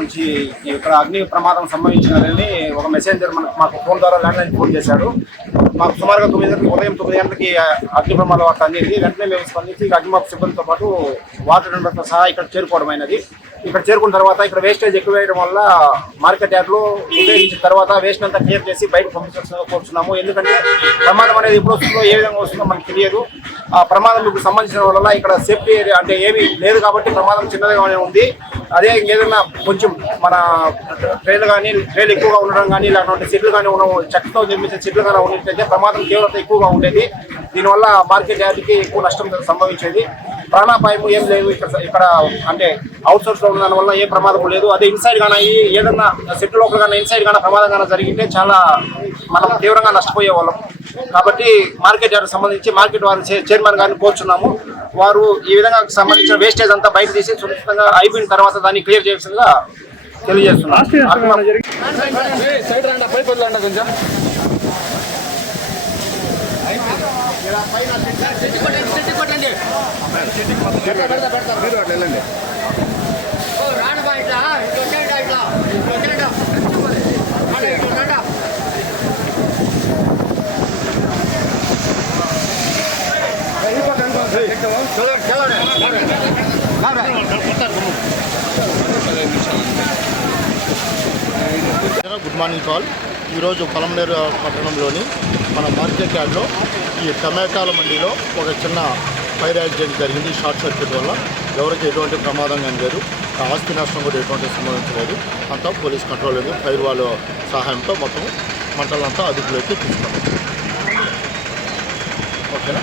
నుంచి ఇక్కడ అగ్ని ప్రమాదం సంభవించినదని ఒక మెసెంజర్ మాకు ఫోన్ ద్వారా ల్యాండ్లైన్ ఫోన్ చేశాడు. మాకు సుమారుగా ఉదయం 9 గంటలకి అగ్ని ప్రమాద వార్త అందింది. వెంటనే మేము స్పందించి అగ్నిమాపక సిబ్బందితో పాటు వాటర్ టెండర్తో సహా ఇక్కడ చేరుకోవడం అయినది. ఇక్కడ చేరుకున్న తర్వాత ఇక్కడ వేస్టేజ్ ఎక్కువ వేయడం వల్ల మార్కెట్ యార్డ్లో ఉపయోగించిన తర్వాత వేస్ట్ అంతా క్లియర్ చేసి బయటకు పంపించాల్సిందిగా కోరుతున్నాము. ఎందుకంటే ప్రమాదం అనేది ఎప్పుడు వస్తుందో ఏ విధంగా వస్తుందో మనకు తెలియదు. ఆ ప్రమాదం ఇప్పుడు సంబంధించిన వల్ల ఇక్కడ సేఫ్టీ ఏరియా అంటే ఏమీ లేదు కాబట్టి ప్రమాదం చిన్నదిగానే ఉంది. అదే ఏదైనా కొంచెం మన ట్రైలు ఎక్కువగా ఉండడం కానీ లేకపోతే చెట్లు కానీ చెక్కతో నిర్మించిన చెట్లు కానీ ఉన్నట్లయితే ప్రమాదం తీవ్రత ఎక్కువగా ఉండేది. దీనివల్ల మార్కెట్ యార్డ్కి ఎక్కువ నష్టం సంభవించేది. ప్రాణాపాయం ఏం లేదు ఇక్కడ అంటే అవుట్ సోర్స్ లో ఉన్న దాని వల్ల ఏ ప్రమాదం లేదు. అదే ఇన్సైడ్ కానీ ఏదన్నా సెట్ లోపల కానీ ఇన్సైడ్ కానీ ప్రమాదం కానీ జరిగితే చాలా మనం తీవ్రంగా నష్టపోయే వాళ్ళం. కాబట్టి మార్కెట్ యార్డ్ సంబంధించి మార్కెట్ వారి చైర్మన్ గారిని కోరుచున్నాము. వారు ఈ విధంగా సంబంధించిన వేస్టేజ్ అంతా బయట తీసి సురక్షితంగా అయిపోయిన తర్వాత దాన్ని క్లియర్ చేయాల్సిందిగా తెలియజేస్తున్నాం. Good morning call. ఈరోజు పొలంనేరు పట్టణంలోని మన మార్కెట్ యార్డ్లో ఈ టమాటాల మండీలో ఒక చిన్న ఫైర్ యాక్సిడెంట్ జరిగింది. షార్ట్ సర్క్యూట్ వల్ల ఎవరికి ఎటువంటి ప్రమాదం కానీ లేదు. ఆస్తి నష్టం కూడా ఎటువంటి సంభవించలేదు. అంతా పోలీస్ కంట్రోల్ ఉంది. ఫైర్ వాళ్ళ సహాయంతో మొత్తం మంటలంతా అదుపులోకి తీసుకున్నాం. ఓకేనా.